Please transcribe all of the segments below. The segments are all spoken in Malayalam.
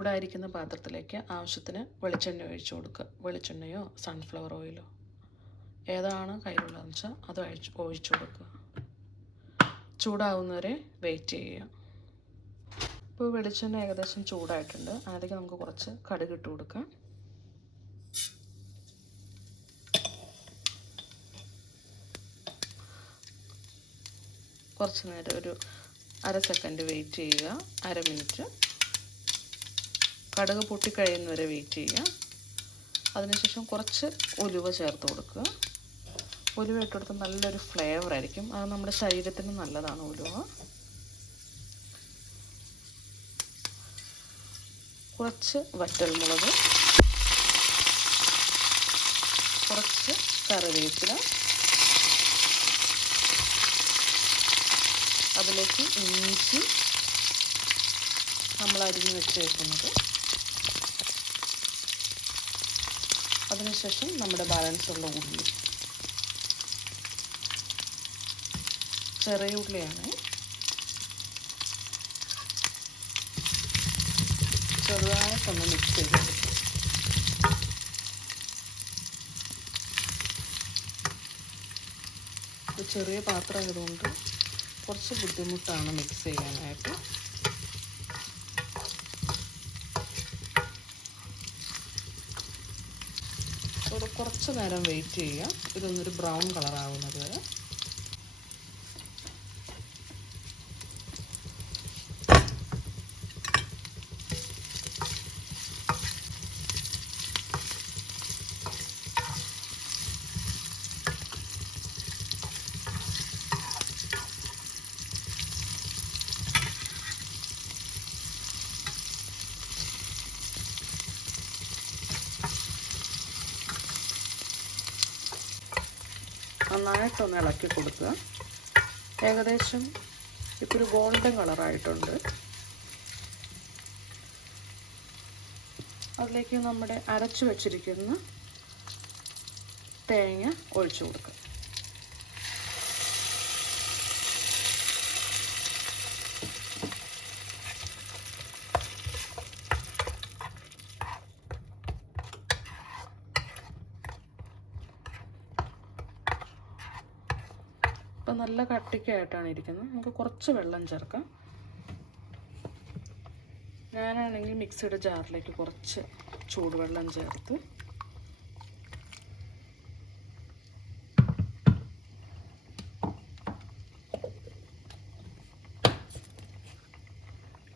ചൂടായിരിക്കുന്ന പാത്രത്തിലേക്ക് ആവശ്യത്തിന് വെളിച്ചെണ്ണ ഒഴിച്ചു കൊടുക്കുക. വെളിച്ചെണ്ണയോ സൺഫ്ലവർ ഓയിലോ ഏതാണ് കയ്യിലുള്ളതെന്ന് വെച്ചാൽ അത് ഒഴിച്ചു കൊടുക്കുക. ചൂടാവുന്നവരെ വെയിറ്റ് ചെയ്യുക. ഇപ്പോൾ വെളിച്ചെണ്ണ ഏകദേശം ചൂടായിട്ടുണ്ട്. അതിലേക്ക് നമുക്ക് കുറച്ച് കടുക് ഇട്ട് കൊടുക്കാം. കുറച്ച് നേരം ഒരു അര സെക്കൻഡ് വെയിറ്റ് ചെയ്യുക. അര മിനിറ്റ് കടുക് പൊട്ടിക്കഴിയുന്നവരെ വെയിറ്റ് ചെയ്യുക. അതിനുശേഷം കുറച്ച് ഉലുവ ചേർത്ത് കൊടുക്കുക. ഉലുവ ഇട്ടെടുത്ത് നല്ലൊരു ഫ്ലേവർ ആയിരിക്കും. അത് നമ്മുടെ ശരീരത്തിന് നല്ലതാണ് ഉലുവ. കുറച്ച് വറ്റൽമുളക്, കുറച്ച് കറിവേപ്പില, അതിലേക്ക് ഇഞ്ചി നമ്മൾ അരിഞ്ഞ് വെച്ചേക്കുന്നത്, അതിനുശേഷം നമ്മുടെ ബാലൻസ് ഉള്ള ഉള്ളി, ചെറിയ ഉള്ളിയാണ്, ചെറുതായിട്ടൊന്ന് മിക്സ് ചെയ്തെടുക്കും. ഇത് ചെറിയ പാത്രം ആയതുകൊണ്ട് കുറച്ച് ബുദ്ധിമുട്ടാണ് മിക്സ് ചെയ്യാനായിട്ട്. കുറച്ച് നേരം വെയിറ്റ് ചെയ്യുക. ഇതൊന്നൊരു ബ്രൗൺ കളറാവുന്നത് വരെ. നന്നായിട്ടൊന്ന് ഇളക്കി കൊടുക്കുക. ഏകദേശം ഇപ്പോൾ ഒരു ഗോൾഡൻ കളറായിട്ടുണ്ട്. അതിലേക്ക് നമ്മുടെ അരച്ചു വച്ചിരിക്കുന്ന തേങ്ങ ഒഴിച്ചു കൊടുക്കുക. ഇപ്പം നല്ല കട്ടിക്കായിട്ടാണ് ഇരിക്കുന്നത്. നമുക്ക് കുറച്ച് വെള്ളം ചേർക്കാം. ഞാനാണെങ്കിൽ മിക്സിയുടെ ജാറിലേക്ക് കുറച്ച് ചൂടുവെള്ളം ചേർത്ത്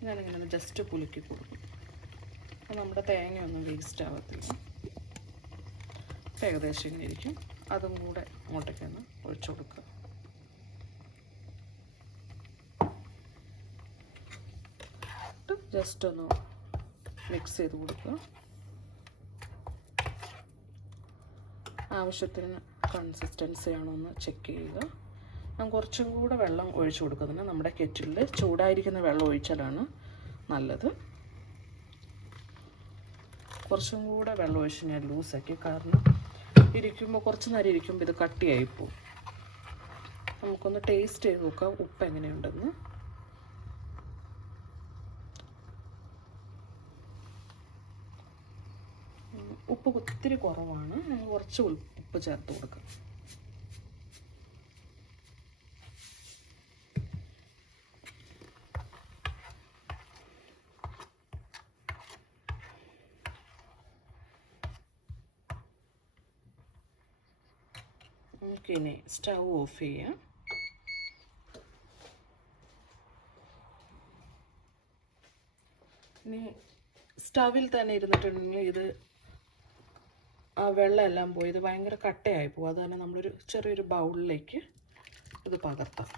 ഞാനിങ്ങനെ ജസ്റ്റ് കുലുക്കി കൊടുക്കും. അപ്പോൾ നമ്മുടെ തേങ്ങയൊന്നും വേസ്റ്റ് ആവത്തില്ല. ഏകദേശം ഇങ്ങനെ ഇരിക്കും. അതും കൂടെ അങ്ങോട്ടേക്കൊന്ന് ഒഴിച്ചു കൊടുക്കുക. ജസ്റ്റ് ഒന്ന് മിക്സ് ചെയ്ത് കൊടുക്കുക. ആവശ്യത്തിന് കൺസിസ്റ്റൻസി ആണോ എന്ന് ചെക്ക് ചെയ്യുക. ഞാൻ കുറച്ചും കൂടെ വെള്ളം ഒഴിച്ചു കൊടുക്കുന്നുണ്ട്. നമ്മുടെ കെറ്റിലിൽ ചൂടായിരിക്കുന്ന വെള്ളം ഒഴിച്ചാലാണ് നല്ലത്. കുറച്ചും കൂടെ വെള്ളം ഒഴിച്ച് ഞാൻ ലൂസാക്കി. കാരണം ഇരിക്കുമ്പോൾ കുറച്ച് നേരം ഇരിക്കുമ്പോൾ ഇത് കട്ടിയായിപ്പോവും. നമുക്കൊന്ന് ടേസ്റ്റ് ചെയ്ത് നോക്കാം ഉപ്പ് എങ്ങനെയുണ്ടെന്ന്. ഉപ്പ് ഒത്തിരി കുറവാണ്. നമുക്ക് കുറച്ച് ഉപ്പ് ചേർത്ത് കൊടുക്കാം. നമുക്കിനി സ്റ്റൗ ഓഫ് ചെയ്യാം. ഇനി സ്റ്റവിൽ തന്നെ ഇരുന്നിട്ടുണ്ടെങ്കിൽ ഇത് ആ വെള്ളമെല്ലാം പോയി ഇത് ഭയങ്കര കട്ടയായി പോകും. അത് തന്നെ നമ്മളൊരു ചെറിയൊരു ബൗളിലേക്ക് ഇത് പകർത്താം.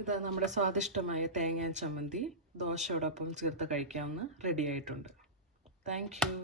ഇത് നമ്മുടെ സ്വാദിഷ്ടമായ തേങ്ങാ ചമ്മന്തി ദോശയോടൊപ്പം ചേർത്ത് കഴിക്കാവുന്ന റെഡി ആയിട്ടുണ്ട്. Thank you.